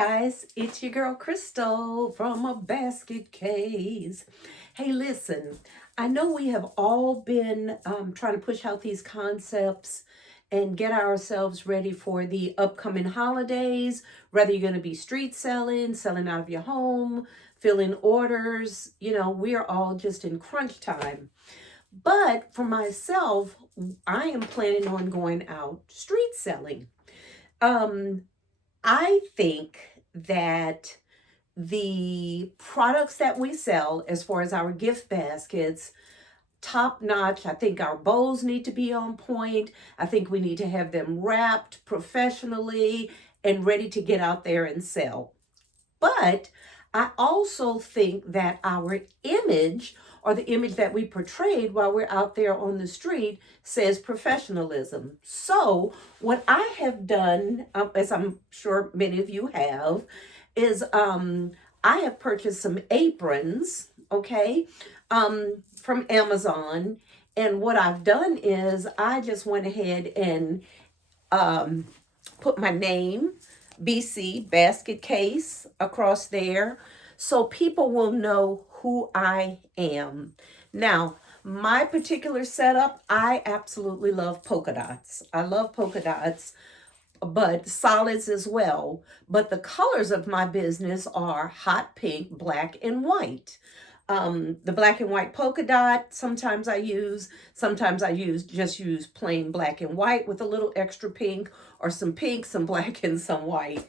guys, it's your girl Crystal from a basket case. Hey, listen, I know we have all been trying to push out these concepts and get ourselves ready for the upcoming holidays, whether you're going to be street selling, selling out of your home, filling orders. We are all just in crunch time. But for myself, I am planning on going out street selling. Um, I think that the products that we sell, as far as our gift baskets, top notch. I think our bowls need to be on point. I think we need to have them wrapped professionally and ready to get out there and sell. But I also think that our image, or the image that we portrayed while we're out there on the street, says professionalism. So, what I have done, as I'm sure many of you have, is I have purchased some aprons, okay, from Amazon. And what I've done is I just went ahead and um, put my name, BC Basket Case, across there so people will know who I am. Now, my particular setup, I absolutely love polka dots. I love polka dots, but solids as well. But the colors of my business are hot pink, black, and white. The black and white polka dot, sometimes I use plain black and white with a little extra pink, or some pink, some black, and some white.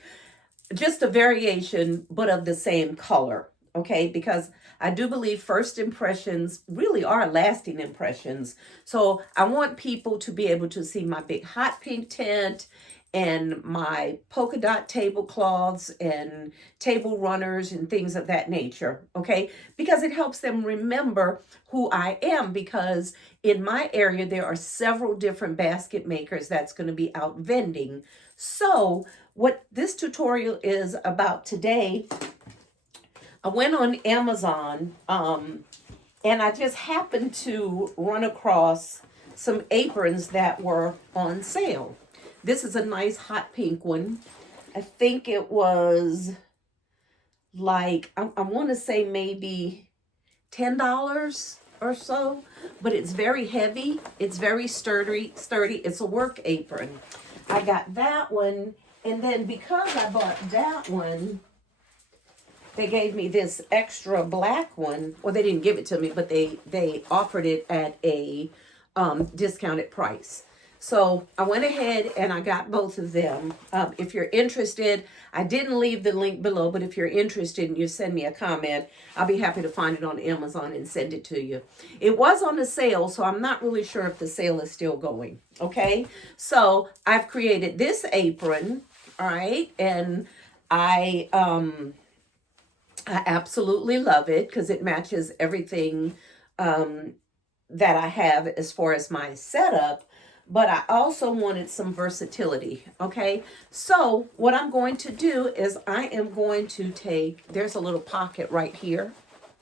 Just a variation, but of the same color. Okay, because I do believe first impressions really are lasting impressions. So I want people to be able to see my big hot pink tent and my polka dot tablecloths and table runners and things of that nature, okay? Because it helps them remember who I am, because in my area there are several different basket makers that's going to be out vending. So what this tutorial is about today, I went on Amazon and I just happened to run across some aprons that were on sale. This is a nice hot pink one. I think it was like, I want to say maybe $10 or so, but it's very heavy. It's very sturdy. It's a work apron. I got that one, and then because I bought that one, they gave me this extra black one. Well, they didn't give it to me, but they offered it at a discounted price. So I went ahead and I got both of them. If you're interested, I didn't leave the link below, but if you're interested and you send me a comment, I'll be happy to find it on Amazon and send it to you. It was on a sale, so I'm not really sure if the sale is still going. Okay, so I've created this apron, all right, and I absolutely love it because it matches everything that I have as far as my setup. But I also wanted some versatility, okay? So what I'm going to do is I am going to take, there's a little pocket right here,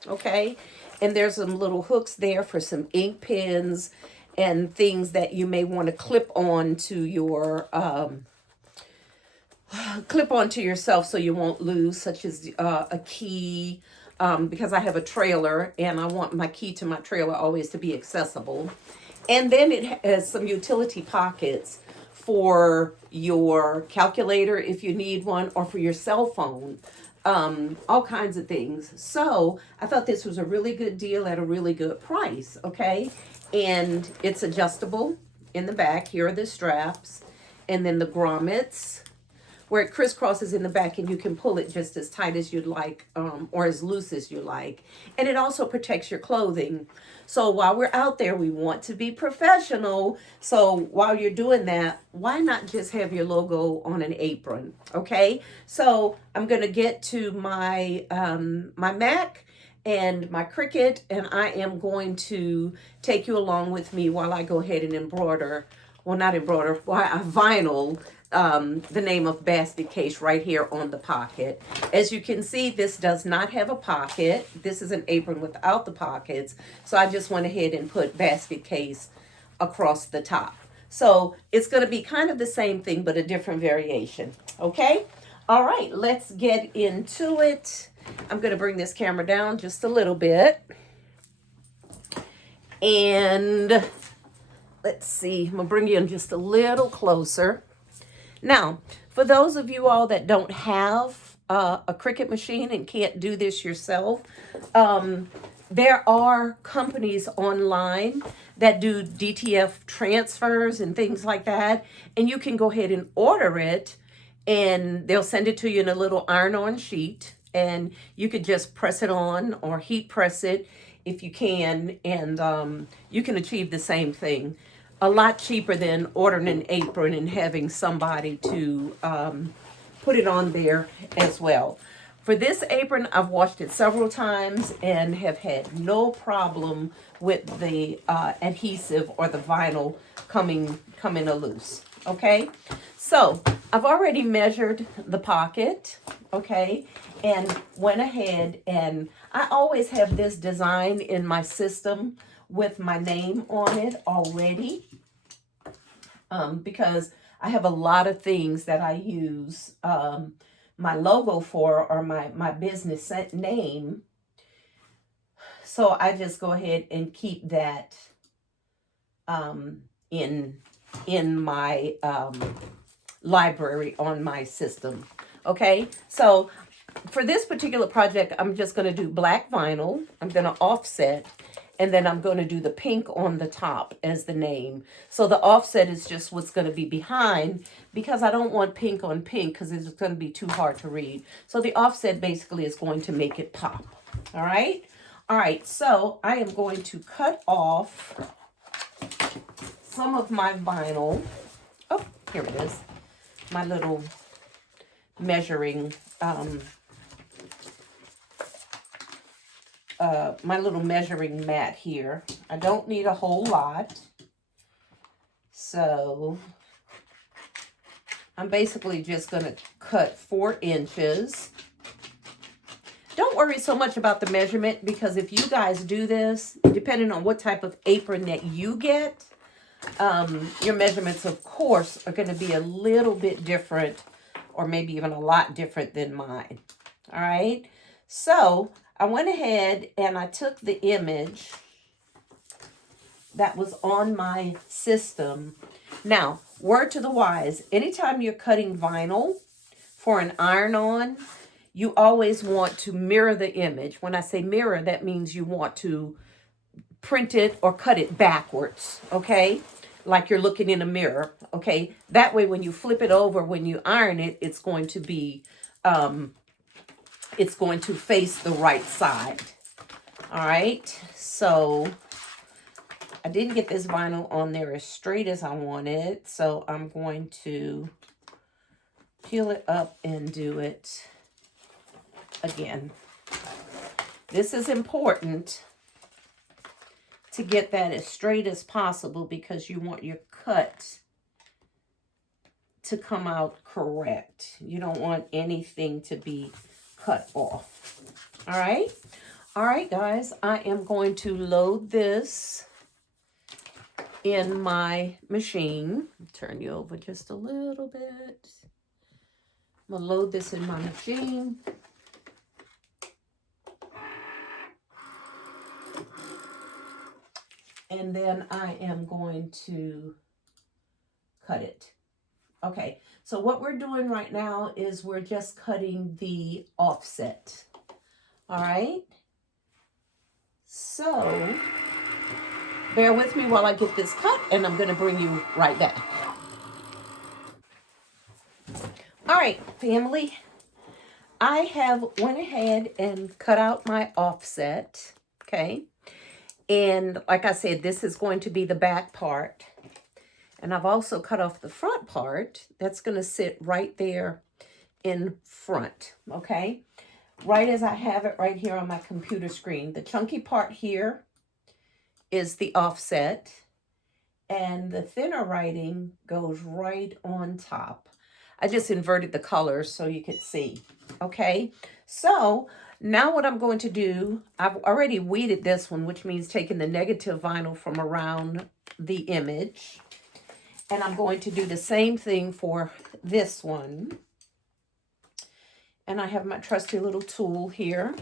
okay? And there's some little hooks there for some ink pens and things that you may want to clip on to your, clip onto yourself so you won't lose, such as a key, because I have a trailer and I want my key to my trailer always to be accessible. And then it has some utility pockets for your calculator if you need one, or for your cell phone, all kinds of things. So I thought this was a really good deal at a really good price, okay? And it's adjustable in the back. Here are the straps, and then the grommets, where it crisscrosses in the back, and you can pull it just as tight as you'd like, or as loose as you like. And it also protects your clothing. So while we're out there, we want to be professional. So while you're doing that, why not just have your logo on an apron, okay? So I'm gonna get to my, my Mac and my Cricut, and I am going to take you along with me while I go ahead and embroider, well, not embroider, while I vinyl the name of basket case right here on the pocket. As you can see, this does not have a pocket. This is an apron without the pockets. So I just went ahead and put basket case across the top. So it's going to be kind of the same thing, but a different variation. Okay. All right, let's get into it. I'm going to bring this camera down just a little bit. And let's see, I'm going to bring you in just a little closer. Now, for those of you all that don't have a Cricut machine and can't do this yourself, there are companies online that do DTF transfers and things like that. And you can go ahead and order it, and they'll send it to you in a little iron-on sheet. And you could just press it on or heat press it if you can. And you can achieve the same thing. A lot cheaper than ordering an apron and having somebody to put it on there as well. For this apron, I've washed it several times and have had no problem with the adhesive or the vinyl coming loose. Okay, so I've already measured the pocket. Okay, and went ahead, and I always have this design in my system with my name on it already, because I have a lot of things that I use my logo for, or my business name. So I just go ahead and keep that in my library on my system. Okay, so for this particular project, I'm just going to do black vinyl. I'm going to offset, and then I'm going to do the pink on the top as the name. So the offset is just what's going to be behind, because I don't want pink on pink because it's going to be too hard to read. So the offset basically is going to make it pop. All right. All right. So I am going to cut off some of my vinyl. Oh, here it is. My little measuring mat here. I don't need a whole lot. So I'm basically just going to cut 4 inches. Don't worry so much about the measurement, because if you guys do this, depending on what type of apron that you get, your measurements, of course, are going to be a little bit different, or maybe even a lot different than mine. All right. So I went ahead and I took the image that was on my system. Now, word to the wise, anytime you're cutting vinyl for an iron-on, you always want to mirror the image. When I say mirror, that means you want to print it or cut it backwards, okay? Like you're looking in a mirror, okay? That way, when you flip it over, when you iron it, it's going to be, it's going to face the right side. All right, so I didn't get this vinyl on there as straight as I wanted, so I'm going to peel it up and do it again. This is important to get that as straight as possible, because you want your cut to come out correct. You don't want anything to be cut off. All right. All right, guys, I am going to load this in my machine. Turn you over just a little bit. I'm going to load this in my machine. And then I am going to cut it. Okay, so what we're doing right now is we're just cutting the offset. All right. So bear with me while I get this cut, and I'm going to bring you right back. All right, family. I have went ahead and cut out my offset. Okay. And like I said, this is going to be the back part. And I've also cut off the front part. That's going to sit right there in front, okay? Right as I have it right here on my computer screen. The chunky part here is the offset. And the thinner writing goes right on top. I just inverted the colors so you could see, okay? So now what I'm going to do, I've already weeded this one, which means taking the negative vinyl from around the image. And I'm going to do the same thing for this one. And I have my trusty little tool here.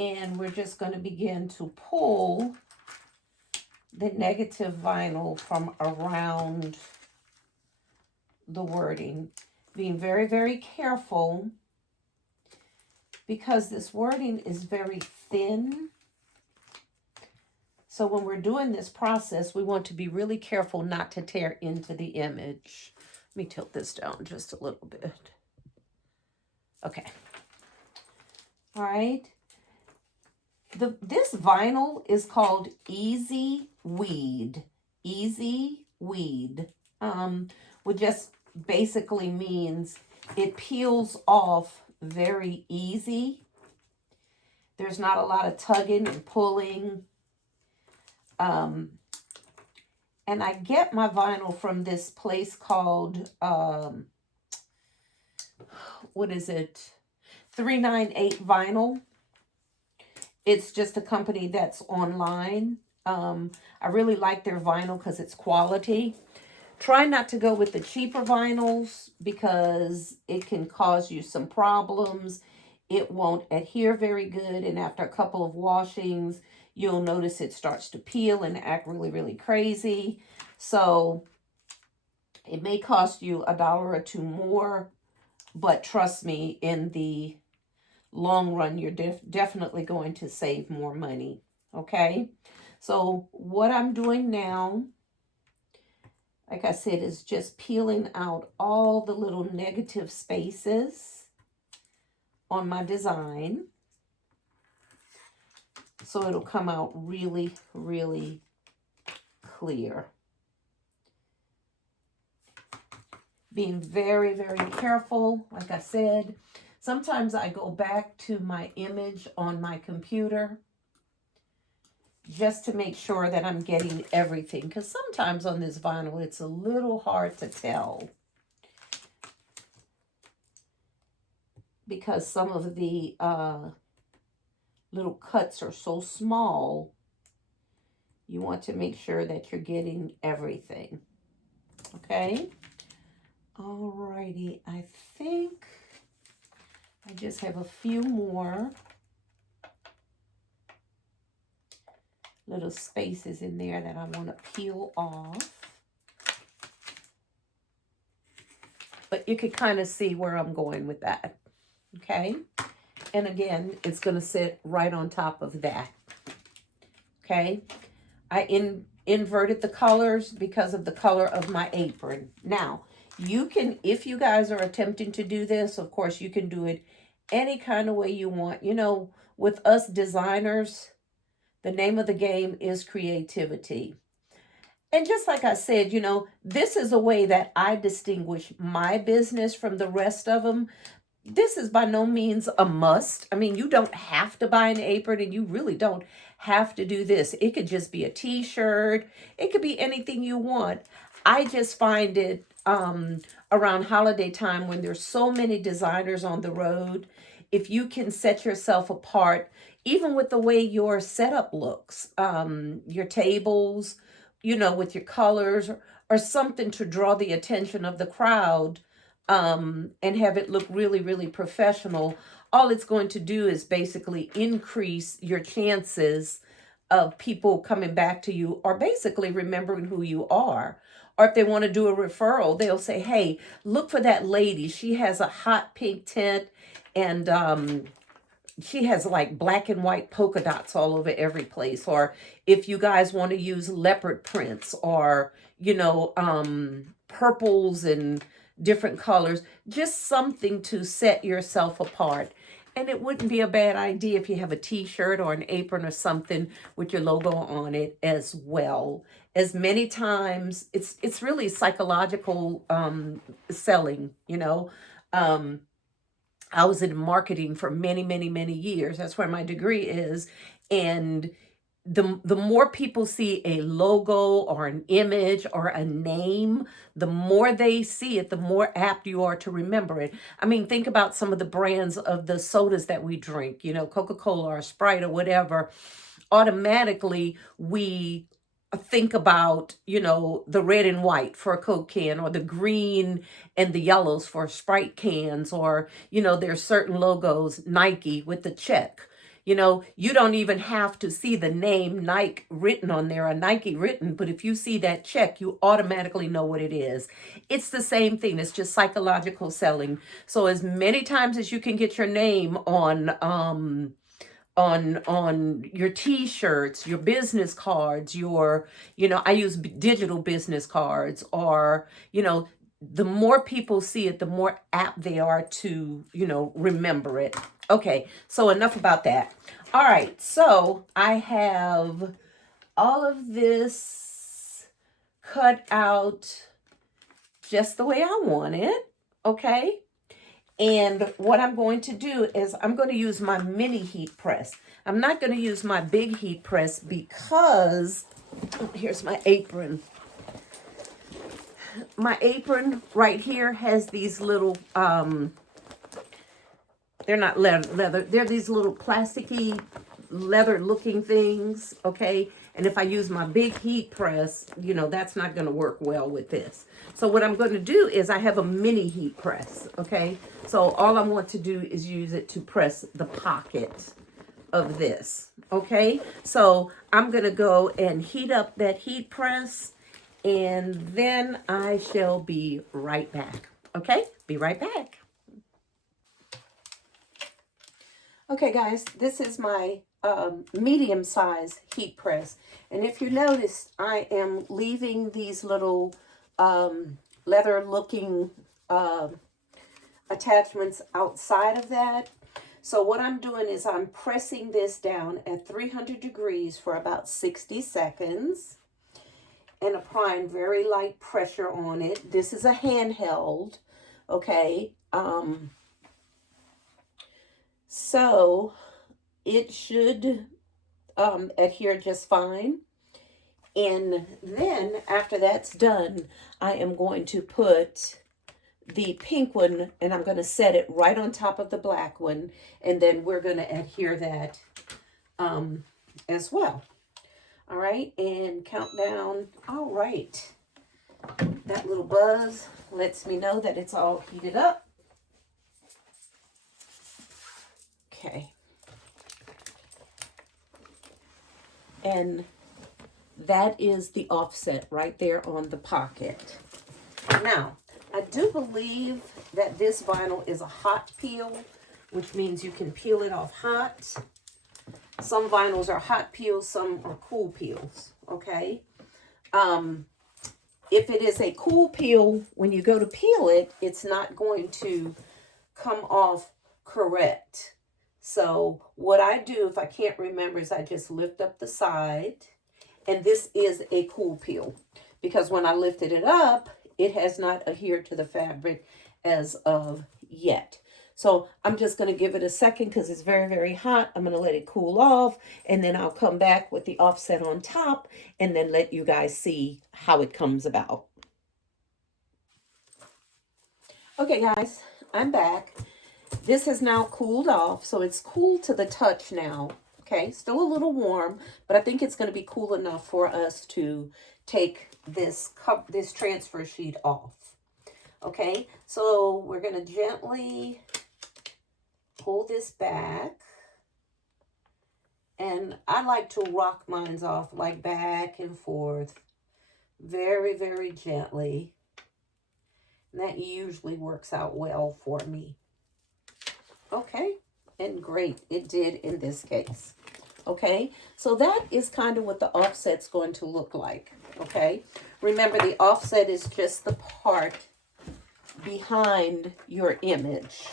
And we're just going to begin to pull the negative vinyl from around the wording. Being very, very careful because this wording is very thin. So when we're doing this process, we want to be really careful not to tear into the image. Let me tilt this down just a little bit. Okay. All right. This vinyl is called Easy Weed. Easy Weed. Which just basically means it peels off very easy. There's not a lot of tugging and pulling. And I get my vinyl from this place called, what is it? 398 Vinyl. It's just a company that's online. I really like their vinyl because it's quality. Try not to go with the cheaper vinyls because it can cause you some problems. It won't adhere very good, and after a couple of washings, you'll notice it starts to peel and act really, really crazy. So it may cost you $1 or $2 more, but trust me, in the long run, you're definitely going to save more money. Okay? So what I'm doing now, like I said, is just peeling out all the little negative spaces on my design. So it'll come out really, really clear. Being very, very careful, like I said. Sometimes I go back to my image on my computer just to make sure that I'm getting everything. Because sometimes on this vinyl, it's a little hard to tell. Because some of the little cuts are so small, you want to make sure that you're getting everything. Okay? Alrighty, I think I just have a few more little spaces in there that I want to peel off. But you can kind of see where I'm going with that. Okay? And again, it's going to sit right on top of that. Okay? I inverted the colors because of the color of my apron. Now, you can, if you guys are attempting to do this, of course, you can do it any kind of way you want. You know, with us designers, the name of the game is creativity. And just like I said, you know, this is a way that I distinguish my business from the rest of them. This is by no means a must. I mean, you don't have to buy an apron, and you really don't have to do this. It could just be a t-shirt. It could be anything you want. I just find it around holiday time when there's so many designers on the road, if you can set yourself apart, even with the way your setup looks, your tables, you know, with your colors or something to draw the attention of the crowd, and have it look really, really professional, all it's going to do is basically increase your chances of people coming back to you or basically remembering who you are. Or if they want to do a referral, they'll say, hey, look for that lady. She has a hot pink tint and she has like black and white polka dots all over every place. Or if you guys want to use leopard prints or, you know, purples and different colors, just something to set yourself apart. And it wouldn't be a bad idea if you have a t-shirt or an apron or something with your logo on it as well. As many times, it's really psychological selling, you know. I was in marketing for many, many, many years. That's where my degree is. And the more people see a logo or an image or a name, the more they see it, the more apt you are to remember it. I mean, think about some of the brands of the sodas that we drink, you know, Coca-Cola or Sprite or whatever. Automatically, we think about, the red and white for a Coke can, or the green and the yellows for Sprite cans, or, there's certain logos, Nike with the check. You don't even have to see the name Nike written on there or Nike written, but if you see that check, you automatically know what it is. It's the same thing. It's just psychological selling. So as many times as you can get your name on your t-shirts, your business cards, I use digital business cards, or the more people see it, the more apt they are to remember it. Okay, so enough about that. All right, so I have all of this cut out just the way I want it. Okay. And what I'm going to do is I'm going to use my mini heat press. I'm not going to use my big heat press because, here's my apron. My apron right here has these little, they're not leather. They're these little plasticky leather looking things, okay? And if I use my big heat press, that's not going to work well with this. So what I'm going to do is I have a mini heat press, okay? So all I want to do is use it to press the pocket of this, okay? So I'm going to go and heat up that heat press, and then I shall be right back, okay? Be right back. Okay, guys, this is my medium size heat press. And if you notice, I am leaving these little leather looking attachments outside of that. So what I'm doing is I'm pressing this down at 300 degrees for about 60 seconds and applying very light pressure on it. This is a handheld, okay? So it should adhere just fine. And then after that's done, I am going to put the pink one, and I'm going to set it right on top of the black one, and then we're going to adhere that as well. All right, and count down. All right, that little buzz lets me know that it's all heated up. Okay. And that is the offset right there on the pocket. Now, I do believe that this vinyl is a hot peel, which means you can peel it off hot. Some vinyls are hot peels, some are cool peels, okay? If it is a cool peel, when you go to peel it, it's not going to come off correct. So what I do, if I can't remember, is I just lift up the side, and this is a cool peel, because when I lifted it up, it has not adhered to the fabric as of yet. So I'm just going to give it a second because it's very, very hot. I'm going to let it cool off, and then I'll come back with the offset on top and then let you guys see how it comes about. Okay, guys, I'm back. This has now cooled off, so it's cool to the touch now. Okay, still a little warm, but I think it's going to be cool enough for us to take this transfer sheet off. Okay, so we're going to gently pull this back. And I like to rock mine off like back and forth very, very gently. And that usually works out well for me. Okay, and great, it did in this case. Okay, so that is kind of what the offset's going to look like. Okay, remember the offset is just the part behind your image.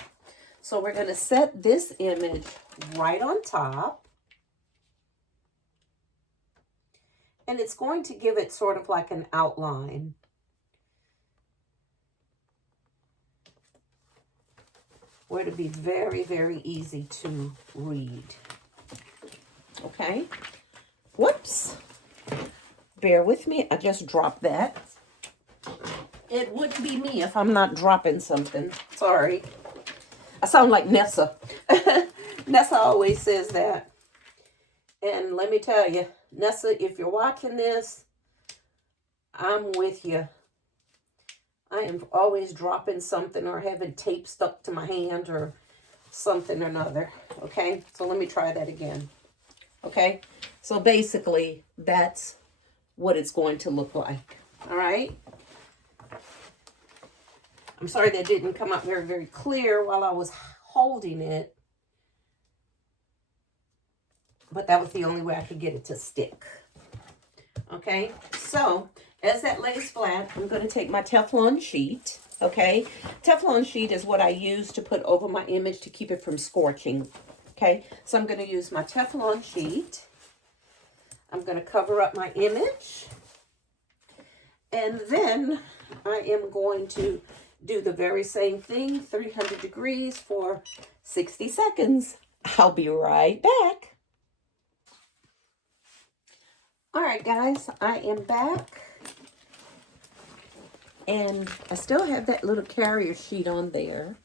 So we're going to set this image right on top. And it's going to give it sort of like an outline. Where it'll be very, very easy to read. Okay. Whoops. Bear with me. I just dropped that. It wouldn't be me if I'm not dropping something. Sorry. I sound like Nessa. Nessa always says that. And let me tell you, Nessa, if you're watching this, I'm with you. I am always dropping something or having tape stuck to my hand or something or another. Okay, so let me try that again. Okay, so basically that's what it's going to look like. All right. I'm sorry that didn't come out very, very clear while I was holding it. But that was the only way I could get it to stick. Okay, so as that lays flat, I'm going to take my Teflon sheet. Okay, Teflon sheet is what I use to put over my image to keep it from scorching. Okay, so I'm going to use my Teflon sheet. I'm going to cover up my image. And then I am going to do the very same thing, 300 degrees for 60 seconds. I'll be right back. All right, guys, I am back. And I still have that little carrier sheet on there.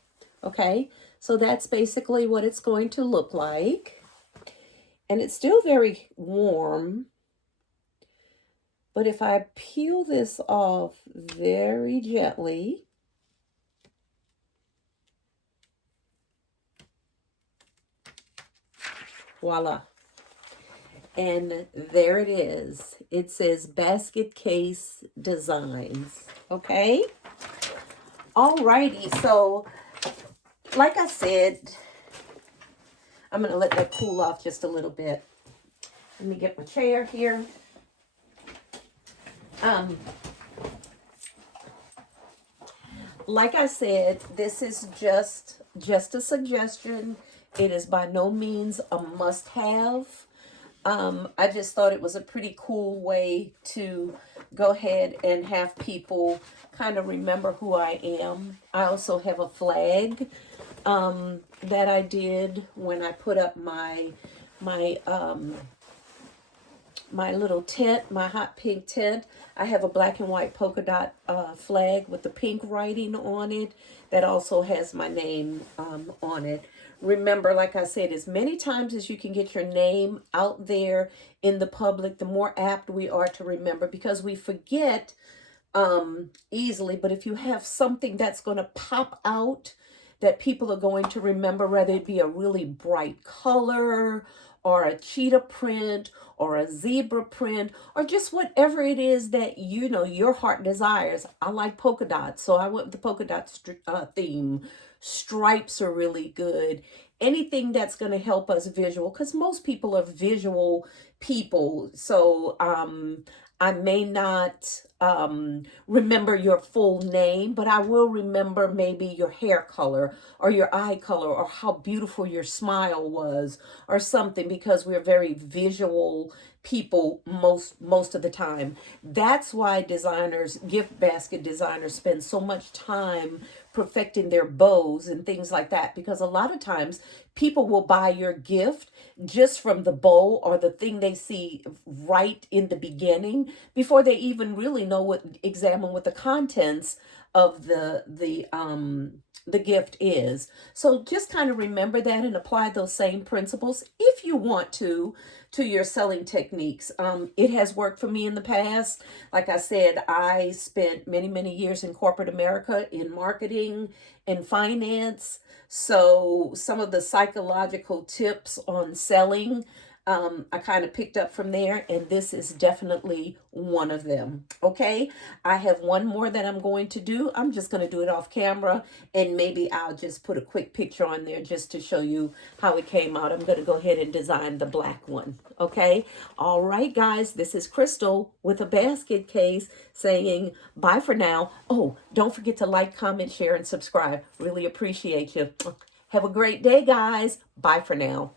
Okay, so that's basically what it's going to look like. And it's still very warm. But if I peel this off very gently, voila. And there it is. It says Basket Case Designs. Okay? Alrighty. So, like I said, I'm going to let that cool off just a little bit. Let me get my chair here. Like I said, this is just a suggestion. It is by no means a must-have. I just thought it was a pretty cool way to go ahead and have people kind of remember who I am. I also have a flag that I did when I put up my little tent, my hot pink tent. I have a black and white polka dot flag with the pink writing on it that also has my name on it. Remember, like I said, as many times as you can get your name out there in the public, the more apt we are to remember, because we forget easily. But if you have something that's going to pop out that people are going to remember, whether it be a really bright color or a cheetah print or a zebra print or just whatever it is that you know your heart desires. I like polka dots, so I went with the polka dot theme. Stripes are really good. Anything that's going to help us visual, because most people are visual people. So I may not remember your full name, but I will remember maybe your hair color or your eye color or how beautiful your smile was or something, because we're very visual people most of the time. That's why designers, gift basket designers, spend so much time perfecting their bows and things like that, because a lot of times people will buy your gift just from the bow or the thing they see right in the beginning before they even really know examine what the contents of the gift is. So just kind of remember that and apply those same principles if you want to your selling techniques. It has worked for me in the past. Like I said, I spent many years in corporate America in marketing and finance. So some of the psychological tips on selling, I kind of picked up from there, and this is definitely one of them. Okay, I have one more that I'm going to do. I'm just going to do it off camera, and maybe I'll just put a quick picture on there just to show you how it came out. I'm going to go ahead and design the black one. Okay, all right, guys, this is Crystal with a basket case saying bye for now. Oh, don't forget to like, comment, share, and subscribe. Really appreciate you. Have a great day, guys. Bye for now.